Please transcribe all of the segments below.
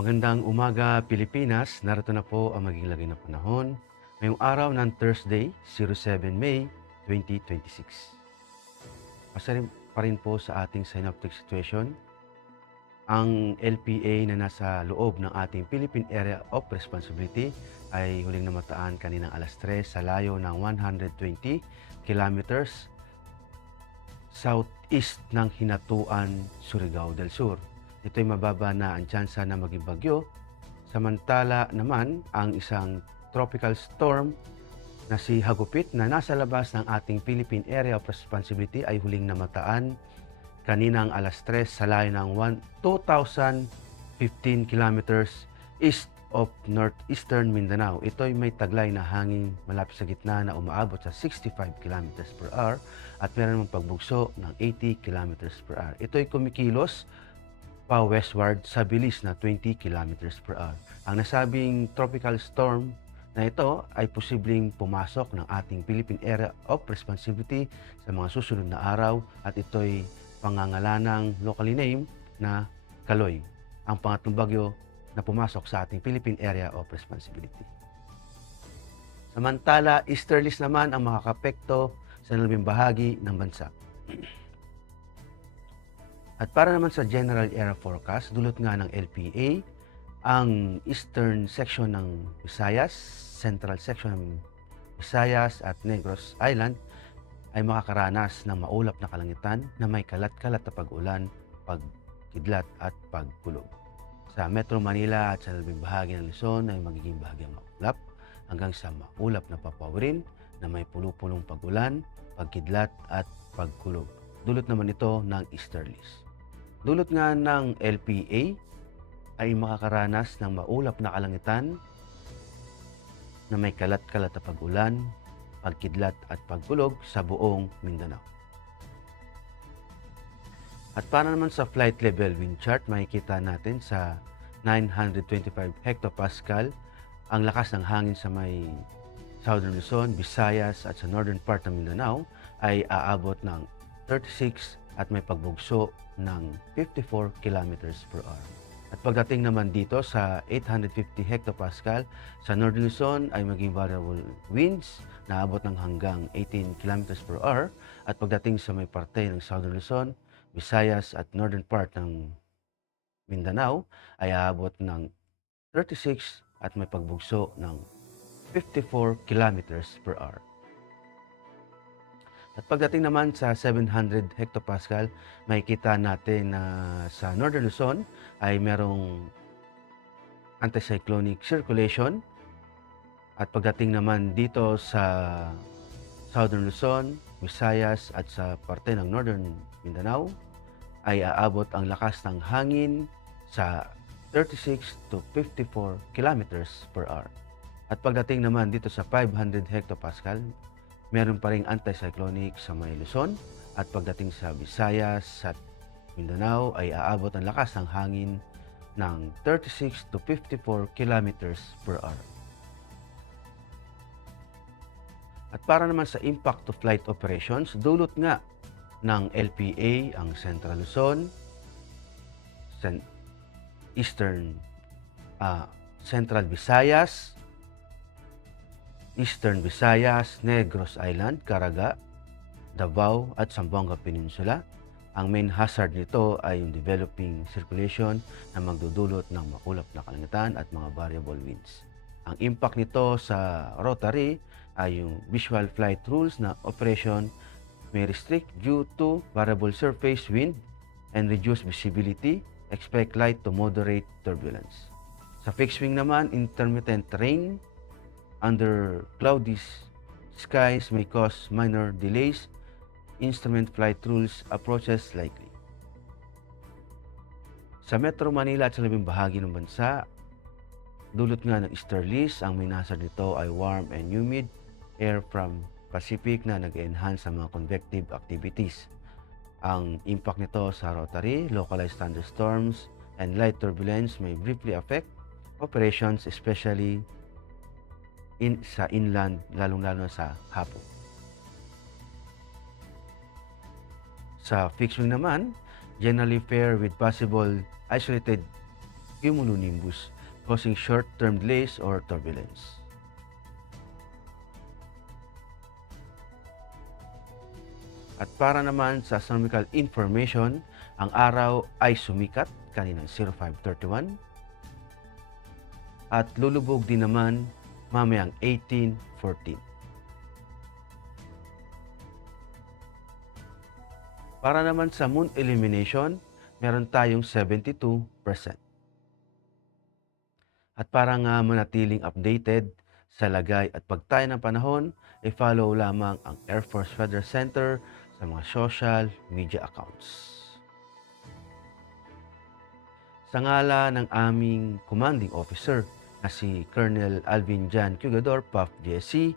Magandang umaga, Pilipinas. Narito na po ang maging lagay ng panahon ngayong araw ng Thursday, 07 May 2026. Base pa rin po sa ating synoptic situation, ang LPA na nasa loob ng ating Philippine Area of Responsibility ay huling namataan kaninang alas 3 sa layo ng 120 kilometers southeast ng Hinatuan, Surigao del Sur. Ito'y mababa na ang tsansa na maging bagyo. Samantala naman, ang isang tropical storm na si Hagupit na nasa labas ng ating Philippine Area of Responsibility ay huling namataan kaninang alas 3 sa layo ng 2,015 kilometers east of northeastern Mindanao. Ito'y may taglay na hangin malapit sa gitna na umaabot sa 65 kilometers per hour at meron namang pagbugso ng 80 kilometers per hour. Ito'y kumikilos pa westward sa bilis na 20 kilometers per hour. Ang nasabing tropical storm na ito ay posibleng pumasok ng ating Philippine Area of Responsibility sa mga susunod na araw at ito'y pangangalanang locally named na Kaloy, ang pangatlong bagyo na pumasok sa ating Philippine Area of Responsibility. Samantala, easterlies naman ang makakapekto sa nalabing bahagi ng bansa. At para naman sa General Area Forecast, dulot nga ng LPA, ang eastern section ng Visayas, central section ng Visayas at Negros Island ay makakaranas ng maulap na kalangitan na may kalat-kalat na pag-ulan, pagkidlat at pagkulog. Sa Metro Manila at sa nalabing bahagi ng Luzon ay magiging bahagyang maulap hanggang sa maulap na papawirin na may pulo-pulong pag-ulan, pagkidlat at pagkulog. Dulot naman ito ng easterlies. Dulot nga ng LPA ay makakaranas ng maulap na kalangitan na may kalat-kalat na pag-ulan, pagkidlat at pagkulog sa buong Mindanao. At para naman sa flight level wind chart, makikita natin sa 925 hectopascal ang lakas ng hangin sa may Southern Luzon, Visayas at sa northern part ng Mindanao ay aabot ng 36 at may pagbugso ng 54 kilometers per hour. At pagdating naman dito sa 850 hectopascal, sa Northern Luzon ay maging variable winds na abot ng hanggang 18 kilometers per hour. At pagdating sa may parte ng Southern Luzon, Visayas at northern part ng Mindanao ay aabot ng 36 at may pagbugso ng 54 kilometers per hour. At pagdating naman sa 700 hectopascal, makikita natin na sa Northern Luzon ay merong anticyclonic circulation. At pagdating naman dito sa Southern Luzon, Visayas at sa parte ng Northern Mindanao ay aabot ang lakas ng hangin sa 36 to 54 kilometers per hour. At pagdating naman dito sa 500 hectopascal, meron pa ring anticyclonic sa may Luzon at pagdating sa Visayas at Mindanao ay aabot ang lakas ng hangin ng 36 to 54 kilometers per hour. At para naman sa impact to flight operations, dulot nga ng LPA ang Central Luzon, Central Visayas, Eastern Visayas, Negros Island, Caraga, Davao at Zamboanga Peninsula. Ang main hazard nito ay yung developing circulation na magdudulot ng maulap na kalangitan at mga variable winds. Ang impact nito sa rotary ay yung visual flight rules na operation may restrict due to variable surface wind and reduced visibility, expect light to moderate turbulence. Sa fixed wing naman, intermittent rain under cloudy skies may cause minor delays. Instrument flight rules approaches likely. Sa Metro Manila at sa labing bahagi ng bansa, dulot nga ng easterlies, ang main hazard nito ay warm and humid air from Pacific na nag-enhance sa mga convective activities. Ang impact nito sa rotary, localized thunderstorms, and light turbulence may briefly affect operations, especially sa inland, lalong-lalo sa hapon. Sa fixed wing naman, generally fair with possible isolated cumulonimbus, causing short-term delays or turbulence. At para naman sa astronomical information, ang araw ay sumikat kaninang 0531 at lulubog din naman mamayang 1814. Para naman sa moon illumination, meron tayong 72%. At para nga manatiling updated sa lagay at pagtayo ng panahon, i-follow lamang ang Air Force Weather Center sa mga social media accounts. Sa ngala ng aming commanding officer na si Colonel Alvin Jan Cugador, PAF JSC,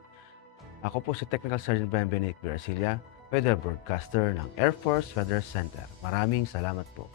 ako po si Technical Sergeant Benedict Garcilia, Weather Broadcaster ng Air Force Weather Center. Maraming salamat po.